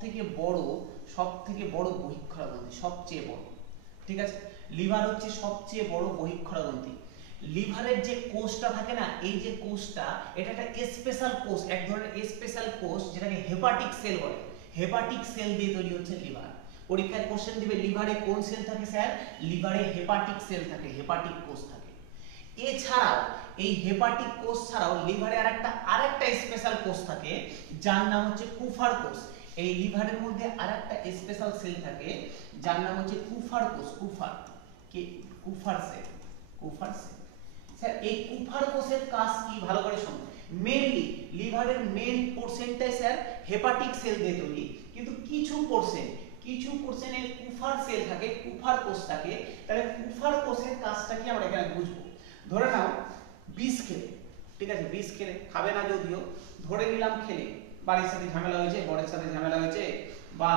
সবথেকে বড় বহিঃক্ষরা গ্রন্থি, সবচেয়ে বড়। ঠিক আছে, লিভার হচ্ছে সবচেয়ে বড় বহিঃক্ষরা গ্রন্থি। লিভারের যে কোষটা থাকে না, এই যে কোষটা, এটা একটা স্পেশাল কোষ, এক ধরনের স্পেশাল কোষ যেটাকে হেপাটিক সেল বলে। হেপাটিক সেল দিয়ে তৈরি হচ্ছে লিভার। পরীক্ষায় কোশ্চেন দিবে লিভারে কোন সেল থাকে স্যার? লিভারে হেপাটিক সেল থাকে, হেপাটিক কোষ থাকে। এছাড়াও এই হেপাটিক কোষ ছাড়াও লিভারে আরেকটা স্পেশাল কোষ থাকে যার নাম হচ্ছে কুফার কোষ। এই লিভারের মধ্যে আরেকটা স্পেশাল সেল থাকে যার নাম হচ্ছে কুফার কোষ। কুফার সেল। স্যার এই কুফার কোষের কাজ কি ভালো করে শুনুন। মেইনলি লিভারের মেইন পোরশনটাই স্যার হেপাটিক সেল দিয়ে তৈরি, কিন্তু কিছু পোরশনে কুফার সেল থাকে, কুফার কোষ থাকে। তাহলে কুফার কোষের কাজটা কি আমরা এখানে বুঝবো। ধরে নাও বিষ খেলে, ঠিক আছে, বিষ খেলে, খাবে না যদিও, ধরে নিলাম খেলে, বাড়ির সাথে ঝামেলা হয়েছে, বরের সাথে ঝামেলা হয়েছে, বা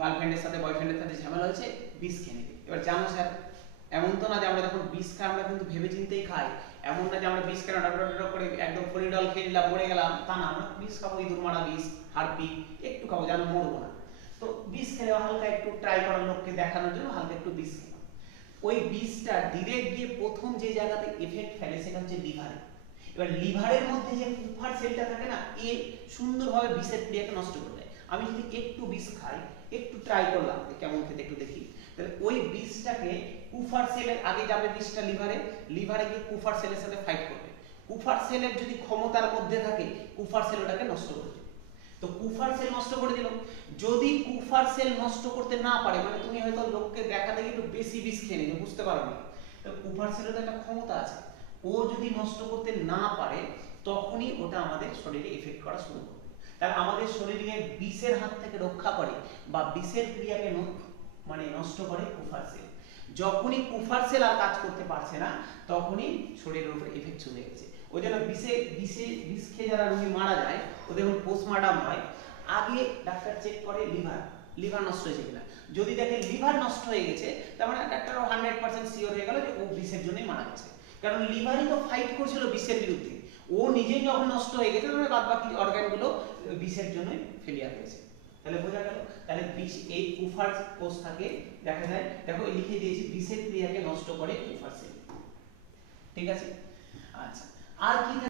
গার্লফ্রেন্ডের সাথে বয়ফ্রেন্ডের সাথে ঝামেলা হয়েছে, বিষ খেয়ে। এবার জানো স্যার, এমন তো না যে আমরা যখন বিষ খাই আমরা কিন্তু ভেবে চিন্তেই খাই। এমন না যে আমরা বিষ খেলাম ডক করে একদম ফরিডল খেয়ে নিলাম, মরে গেলাম, তা না। আমরা বিষ খাবো, ইঁদুর মারা বিষ, হারপি একটু খাবো, যেন মরবো না। তো বিষ খেলে হালকা একটু ট্রাই করার লোককে দেখানোর জন্য হালকা একটু বিষ খেলাম। ওই বিষটা ডিরেক্ট গিয়ে প্রথম যে জায়গাতে এফেক্ট ফেলে সেটা হচ্ছে লিভারে। এবার লিভারের মধ্যে যে কুফার সেলটা থাকে না, এ সুন্দরভাবে বিষের ক্রিয়াকে নষ্ট করে দেয়। আমি যদি একটু বিষ খাই, একটু ট্রাই করলাম কেমন খেতে, একটু দেখি, তাহলে ওই বিষটাকে কুফার সেলের আগে যাবে, বিষটা লিভারে গিয়ে কুফার সেলের সাথে ফাইট করবে। কুফার সেলের যদি ক্ষমতার মধ্যে থাকে, কুফার সেল ওটাকে নষ্ট করে দেবে। তো কুফার সেল নষ্ট করে দিল। যদি কুফার সেল নষ্ট করতে না পারে, মানে তুমি হয়তো লোককে দেখাতে গিয়ে একটু বেশি বিষ খেয়ে নিলে, বুঝতে পারো না, তো কুফার সেলের তো একটা ক্ষমতা আছে, ও যদি নষ্ট করতে না পারে তখনই ওটা আমাদের শরীরে এফেক্ট করা শুরু করবে। তাহলে আমাদের শরীরে বিষের হাত থেকে রক্ষা করে বা বিষের ক্রিয়াকে মানে নষ্ট করে কুফার সেল। যখনই কুফার সেল আর কাজ করতে পারছে না, তখনই শরীরের উপরে এফেক্ট চলে গেছে। ওই জন্য বিষ খেয়ে যারা রোগী মারা যায়, ওদের যখন পোস্টমর্টম হয়, আগে ডাক্তার চেক করে লিভার নষ্ট হয়েছে কিনা। যদি দেখে লিভার নষ্ট হয়ে গেছে, তার মানে ডাক্তারও 100% শিওর হয়ে গেল যে ও বিষের জন্যই মারা গেছে। কারণ লিভারই তো ফাইট করছিল বিষের বিরুদ্ধে, ও নিজেই যখন নষ্ট হয়ে গেছে, তখন বাদ বাকি অর্গানগুলো বিষের জন্যই ফেলিয়ার হয়েছে। তাহলে বোঝা গেল। তাহলে বিষ, এই কুফার কোষ থাকে, দেখা যায়, দেখো লিখে দিয়েছি, বিষের ক্রিয়াকে নষ্ট করে কুফার সেল। ঠিক আছে, আচ্ছা, আর কি